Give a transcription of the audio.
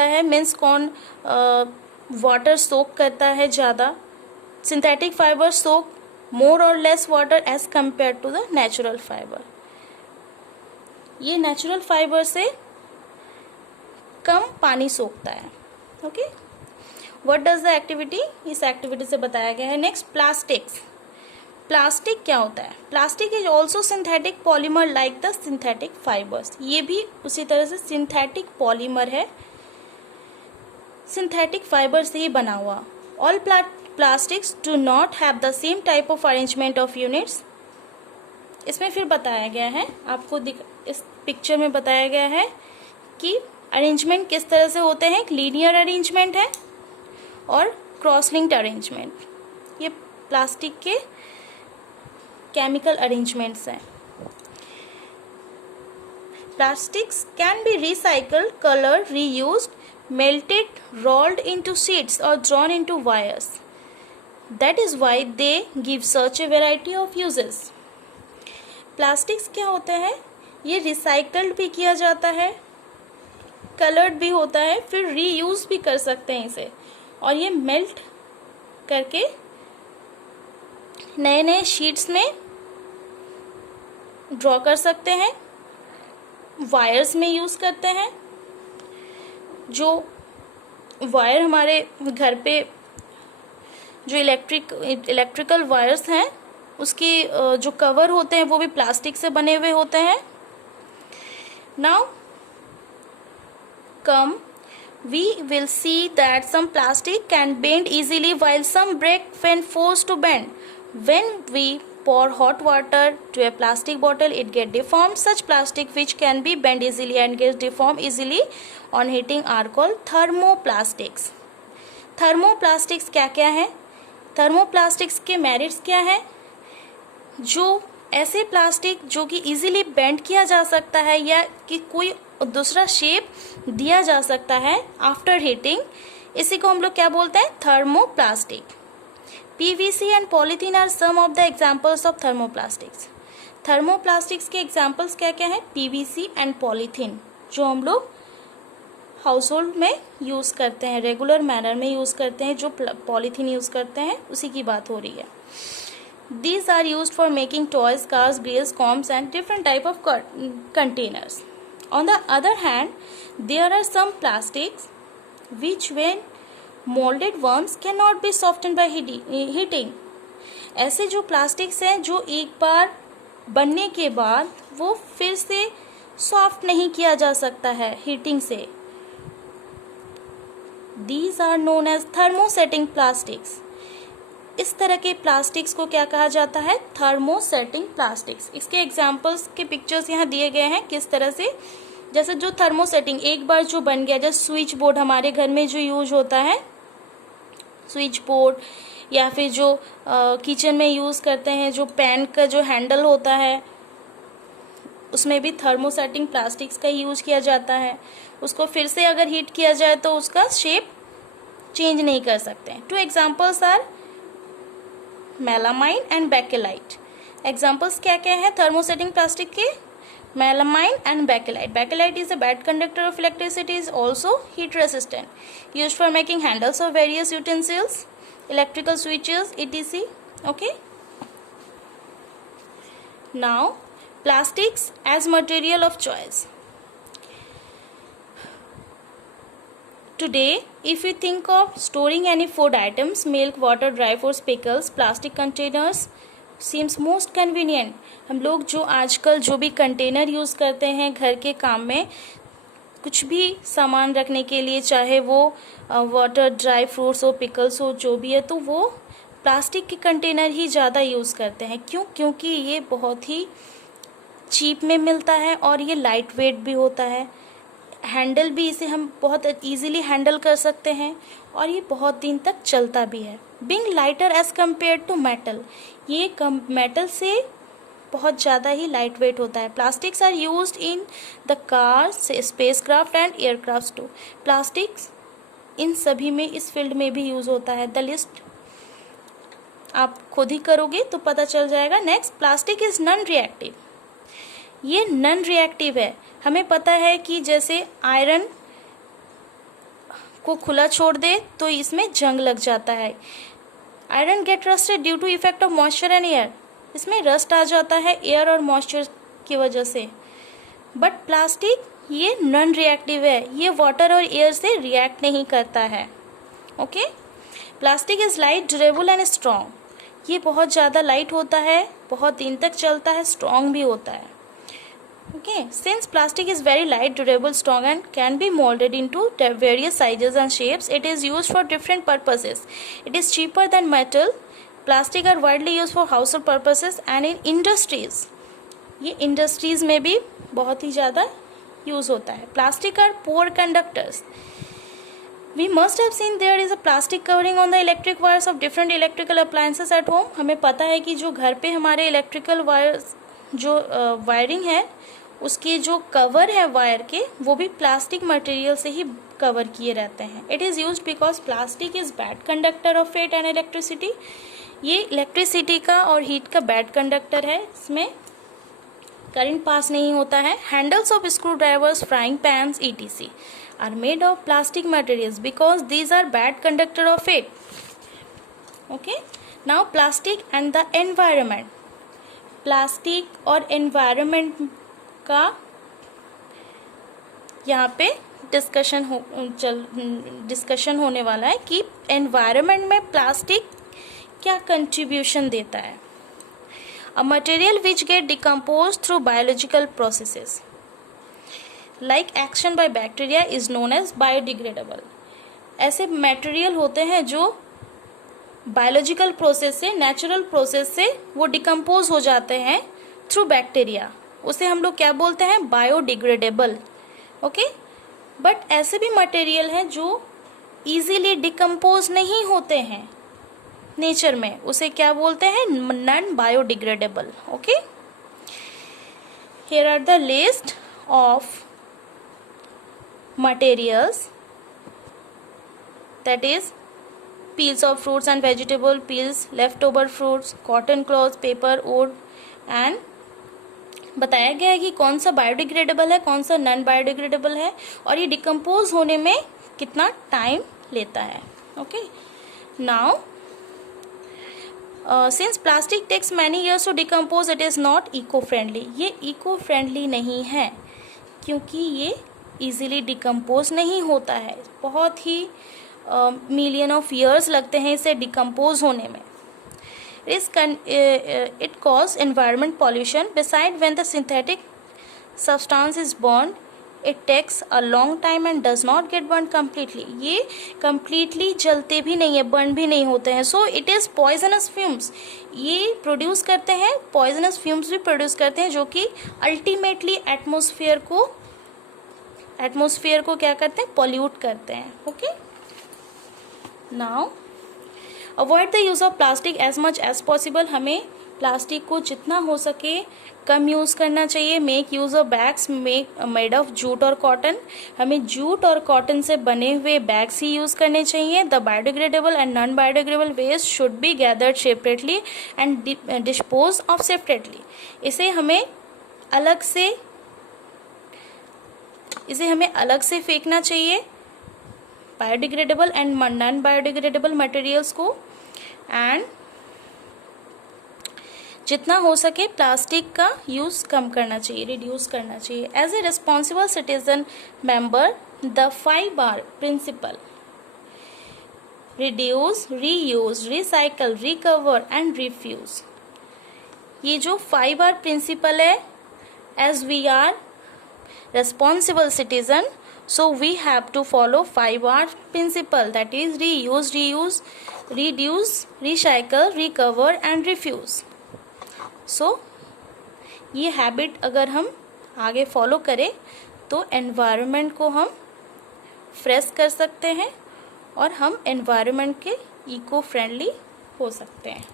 है, मीन्स कौन वाटर सोक करता है ज़्यादा. सिंथेटिक फाइबर सोक मोर और less water as compare to the natural fibre. ये नेचुरल फाइबर से कम पानी सोखता है. Okay, what does the activity, इस एक्टिविटी से बताया गया है. Next, plastics. प्लास्टिक क्या होता है? Plastic is also synthetic polymer like the synthetic fibres. ये भी उसी तरह से सिंथेटिक पॉलीमर है, सिंथेटिक फाइबर से ही बना हुआ. All plastics do not have the same type of arrangement of units. इसमें फिर बताया गया है, आपको इस पिक्चर में बताया गया है कि अरेंजमेंट किस तरह से होते हैं. लीनियर अरेंजमेंट है और क्रॉस लिंक्ड अरेंजमेंट. ये प्लास्टिक के केमिकल अरेंजमेंट्स हैं. Plastics can be recycled, coloured, reused, melted, rolled into sheets or drawn into wires. That is why they give such a variety of uses. Plastics क्या होते हैं? ये recycled भी किया जाता है, कलर्ड भी होता है, फिर रीयूज भी कर सकते हैं इसे, और ये मेल्ट करके नए नए शीट्स में ड्रॉ कर सकते हैं, वायर्स में यूज करते हैं. जो वायर हमारे घर पे जो इलेक्ट्रिकल वायर्स हैं, उसकी जो कवर होते हैं वो भी प्लास्टिक से बने हुए होते हैं. Now come we will see that some plastic can bend easily while some break when forced to bend. When we pour hot water to a plastic bottle, it gets deformed. Such plastic which can be bent easily and gets deformed easily on heating are called thermoplastics. Thermoplastics क्या क्या है? Thermoplastics के merits क्या है? जो ऐसे plastic जो कि इजीली बेंड किया जा सकता है या कि कोई दूसरा शेप दिया जा सकता है आफ्टर हीटिंग, इसी को हम लोग क्या बोलते हैं? Thermoplastic. PVC and polythene are some of the examples of thermoplastics. Thermoplastics के एग्जांपल्स क्या क्या हैं? पीवीसी एंड पॉलीथीन, जो हम लोग हाउस होल्ड में यूज़ करते हैं, रेगुलर मैनर में यूज़ करते हैं, जो पॉलीथीन यूज़ करते हैं उसी की बात हो रही है. These are used for making toys, cars, grills, combs and different type of containers. On the other hand, there are some plastics which when molded once cannot be softened by heating. ऐसे जो plastics हैं जो एक बार बनने के बाद वो फिर से सॉफ्ट नहीं किया जा सकता है हीटिंग से. These are known as thermosetting plastics. इस तरह के प्लास्टिक्स को क्या कहा जाता है? Thermosetting plastics. इसके एग्जांपल्स के पिक्चर्स यहाँ दिए गए हैं किस तरह से. जैसे जो थर्मोसेटिंग एक बार जो बन गया, जैसे स्विच बोर्ड हमारे घर में जो यूज होता है, स्विच बोर्ड, या फिर जो किचन में यूज करते हैं, जो पैन का जो हैंडल होता है उसमें भी थर्मोसेटिंग प्लास्टिक्स का यूज किया जाता है. उसको फिर से अगर हीट किया जाए तो उसका शेप चेंज नहीं कर सकते. Two examples are melamine and bakelite. Examples क्या क्या है थर्मोसेटिंग प्लास्टिक के? Melamine and bakelite. Bakelite is a bad conductor of electricity, is also heat resistant, used for making handles of various utensils, electrical switches, etc. Okay. Now, plastics as material of choice. Today, if we think of storing any food items, milk, water, dry fruits, pickles, plastic containers seems most convenient. हम लोग जो आजकल जो भी container use करते हैं घर के काम में, कुछ भी सामान रखने के लिए, चाहे वो वाटर, ड्राई फ्रूट्स हो, पिकल्स हो, जो भी है, तो वो प्लास्टिक के कंटेनर ही ज़्यादा यूज़ करते हैं. क्यों? क्योंकि ये बहुत ही चीप में मिलता है और ये लाइट वेट भी होता है. हैंडल भी इसे हम बहुत इजीली हैंडल कर सकते हैं और ये बहुत दिन तक चलता भी है. Being lighter as compare to metal, ये मेटल से बहुत ज़्यादा ही लाइट वेट होता है. Plastics are used in the cars, spacecraft and aircraft too. Plastics इन सभी में, इस फील्ड में भी यूज़ होता है. द लिस्ट आप खुद ही करोगे तो पता चल जाएगा. Next, plastic is non reactive. ये नॉन रिएक्टिव है. हमें पता है कि जैसे आयरन को खुला छोड़ दे तो इसमें जंग लग जाता है। Iron get rusted due to effect of moisture and air, इसमें रस्ट आ जाता है एयर और मॉइस्चर की वजह से। बट प्लास्टिक ये नॉन रिएक्टिव है, ये वाटर और एयर से रिएक्ट नहीं करता है। Okay, plastic is light, durable and strong, ये बहुत ज़्यादा लाइट होता है, बहुत दिन तक चलता है, स्ट्रॉन्ग भी होता है। Okay, since plastic is very light, durable, strong and can be moulded into various sizes and shapes, it is used for different purposes, it is cheaper than metal, plastic are widely used for household purposes and in industries, ये industries में भी बहुत ही ज़्यादा use होता है। Plastic are poor conductors, We must have seen there is a plastic covering on the electric wires of different electrical appliances at home. हमें पता है कि जो घर पे हमारे इलेक्ट्रिकल वायर्स जो वायरिंग है उसके जो कवर है वायर के वो भी प्लास्टिक मटेरियल से ही कवर किए रहते हैं। It is used because plastic is bad conductor of heat and electricity, ये इलेक्ट्रिसिटी का और हीट का बैड कंडक्टर है, इसमें करंट पास नहीं होता है। Handles of screw drivers, frying pans etc. are made of plastic materials because these are bad conductor of heat. Okay, now plastic and the environment. Plastic और environment का यहाँ पे discussion होने वाला है कि एनवायरनमेंट में प्लास्टिक क्या कंट्रीब्यूशन देता है। A material which get decompose through biological processes like action by bacteria is known as biodegradable. ऐसे मटेरियल होते हैं जो बायोलॉजिकल प्रोसेस से, नेचुरल प्रोसेस से वो डिकम्पोज हो जाते हैं थ्रू बैक्टीरिया, उसे हम लोग क्या बोलते हैं, बायोडिग्रेडेबल। ओके, बट ऐसे भी मटेरियल हैं जो इजीली डिकम्पोज नहीं होते हैं नेचर में, उसे क्या बोलते हैं, non biodegradable. Okay, here are the list of materials, that is peels of fruits and vegetable peels, leftover fruits, cotton cloth, paper, wood and बताया गया है कि कौन सा बायोडिग्रेडेबल है, कौन सा नॉन बायोडिग्रेडेबल है और ये डिकम्पोज होने में कितना टाइम लेता है। Okay, now since plastic takes many years to decompose it is not eco friendly, ये इको फ्रेंडली नहीं है क्योंकि ये इजीली डिकम्पोज नहीं होता है, बहुत ही मिलियन ऑफ ईयर्स लगते हैं इसे डिकम्पोज होने में। It cause environment pollution, beside when the synthetic substance is burn it takes a long time and does not get burn completely, ये कम्प्लीटली जलते भी नहीं है, बर्न भी नहीं होते हैं। So it is poisonous fumes, ये प्रोड्यूस करते हैं, पॉइजनस फ्यूम्स भी प्रोड्यूस करते हैं जो कि अल्टीमेटली एटमोसफियर को क्या करते हैं, पॉल्यूट करते हैं। Okay, now avoid the use of plastic as much as possible, हमें प्लास्टिक को जितना हो सके कम यूज़ करना चाहिए। Make use of bags made of jute और कॉटन, हमें जूट और कॉटन से बने हुए बैग्स ही यूज़ करने चाहिए। The biodegradable and non biodegradable waste should be gathered separately and dispose of separately, इसे हमें अलग से फेंकना चाहिए, biodegradable and non biodegradable materials को, एंड जितना हो सके प्लास्टिक का यूज़ कम करना चाहिए, रिड्यूस करना चाहिए। As a responsible citizen member the 5R principle, reduce, reuse, recycle, recover and refuse, ये जो 5R प्रिंसिपल है, as we are responsible citizen, so we have to follow 5R principle, that is reuse, reduce, recycle, recover and refuse. So ये habit अगर हम आगे follow करें तो environment को हम फ्रेश कर सकते हैं और हम एनवायरनमेंट के इको फ्रेंडली हो सकते हैं।